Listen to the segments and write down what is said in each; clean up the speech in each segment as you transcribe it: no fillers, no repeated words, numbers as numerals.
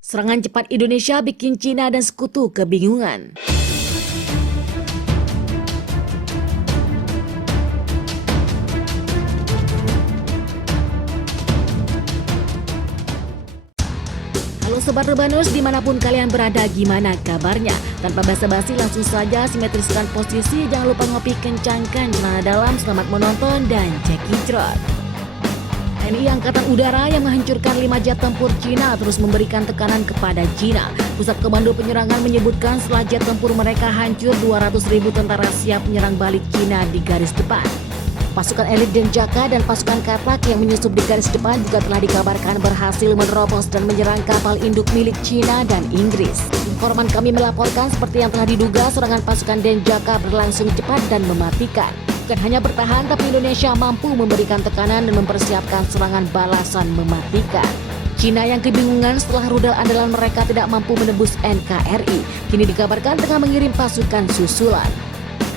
Serangan cepat Indonesia bikin Cina dan sekutu kebingungan. Halo Sobat Rebanus, dimanapun kalian berada, gimana kabarnya? Tanpa basa-basi langsung saja simetriskan posisi, jangan lupa ngopi kencangkan celana dalam, selamat menonton dan cek hijrot. TNI Angkatan Udara yang menghancurkan 5 jet tempur Cina terus memberikan tekanan kepada Cina. Pusat Komando Penyerangan menyebutkan setelah jet tempur mereka hancur, 200.000 tentara siap menyerang balik Cina di garis depan. Pasukan elit Denjaka dan pasukan Katak yang menyusup di garis depan juga telah dikabarkan berhasil menerobos dan menyerang kapal induk milik Cina dan Inggris. Informan kami melaporkan seperti yang telah diduga, serangan pasukan Denjaka berlangsung cepat dan mematikan. Bukan hanya bertahan, tapi Indonesia mampu memberikan tekanan dan mempersiapkan serangan balasan mematikan. Cina yang kebingungan setelah rudal andalan mereka tidak mampu menembus NKRI, kini dikabarkan tengah mengirim pasukan susulan.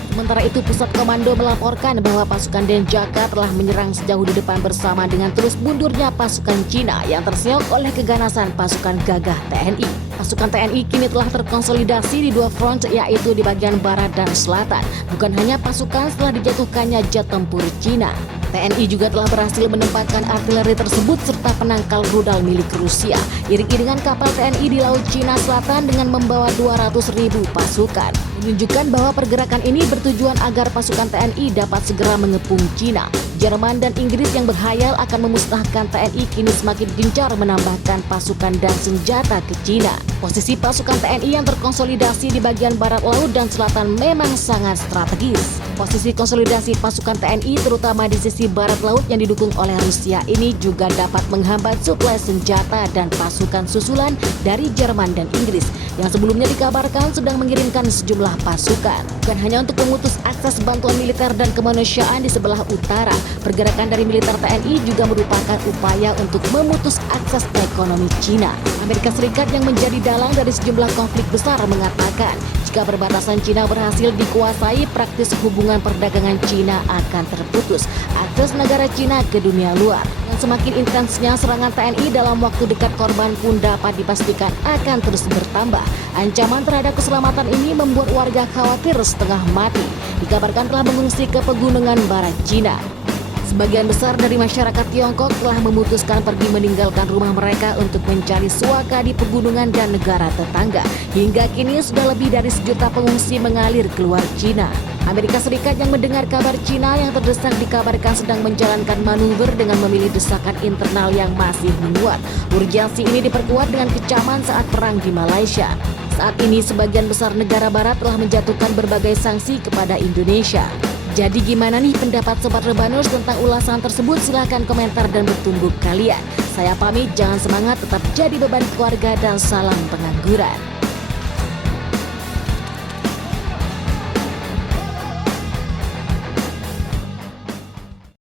Sementara itu, Pusat Komando melaporkan bahwa pasukan Denjaka telah menyerang sejauh di depan bersama dengan terus mundurnya pasukan Cina yang terseok oleh keganasan pasukan gagah TNI. Pasukan TNI kini telah terkonsolidasi di dua front, yaitu di bagian barat dan selatan. Bukan hanya pasukan setelah dijatuhkannya jet tempur Cina, TNI juga telah berhasil menempatkan artileri tersebut serta penangkal rudal milik Rusia. Iring-iringan kapal TNI di Laut Cina Selatan dengan membawa 200.000 pasukan, menunjukkan bahwa pergerakan ini bertujuan agar pasukan TNI dapat segera mengepung Cina. Jerman dan Inggris yang berhayal akan memusnahkan TNI kini semakin gencar menambahkan pasukan dan senjata ke Cina. Posisi pasukan TNI yang terkonsolidasi di bagian barat laut dan selatan memang sangat strategis. Posisi konsolidasi pasukan TNI terutama di sisi barat laut yang didukung oleh Rusia ini juga dapat menghambat suplai senjata dan pasukan susulan dari Jerman dan Inggris yang sebelumnya dikabarkan sedang mengirimkan sejumlah pasukan. Bukan hanya untuk memutus akses bantuan militer dan kemanusiaan di sebelah utara, pergerakan dari militer TNI juga merupakan upaya untuk memutus akses ekonomi Cina. Amerika Serikat yang menjadi dalang dari sejumlah konflik besar mengatakan jika perbatasan Cina berhasil dikuasai, praktis hubungan perdagangan Cina akan terputus, akses negara Cina ke dunia luar. Dan semakin intensnya serangan TNI dalam waktu dekat, korban pun dapat dipastikan akan terus bertambah. Ancaman terhadap keselamatan ini membuat warga khawatir setengah mati. Dikabarkan telah mengungsi ke pegunungan barat Cina. Sebagian besar dari masyarakat Tiongkok telah memutuskan pergi meninggalkan rumah mereka untuk mencari suaka di pegunungan dan negara tetangga. Hingga kini sudah lebih dari 1 juta pengungsi mengalir keluar Cina. Amerika Serikat yang mendengar kabar Cina yang terdesak dikabarkan sedang menjalankan manuver dengan memilih desakan internal yang masih menguat. Urgensi ini diperkuat dengan kecaman saat perang di Malaysia. Saat ini sebagian besar negara barat telah menjatuhkan berbagai sanksi kepada Indonesia. Jadi gimana nih pendapat Sobat Rebanus tentang ulasan tersebut? Silahkan komentar dan bertumbuh kalian. Saya pamit, jangan semangat, tetap jadi beban keluarga dan salam pengangguran.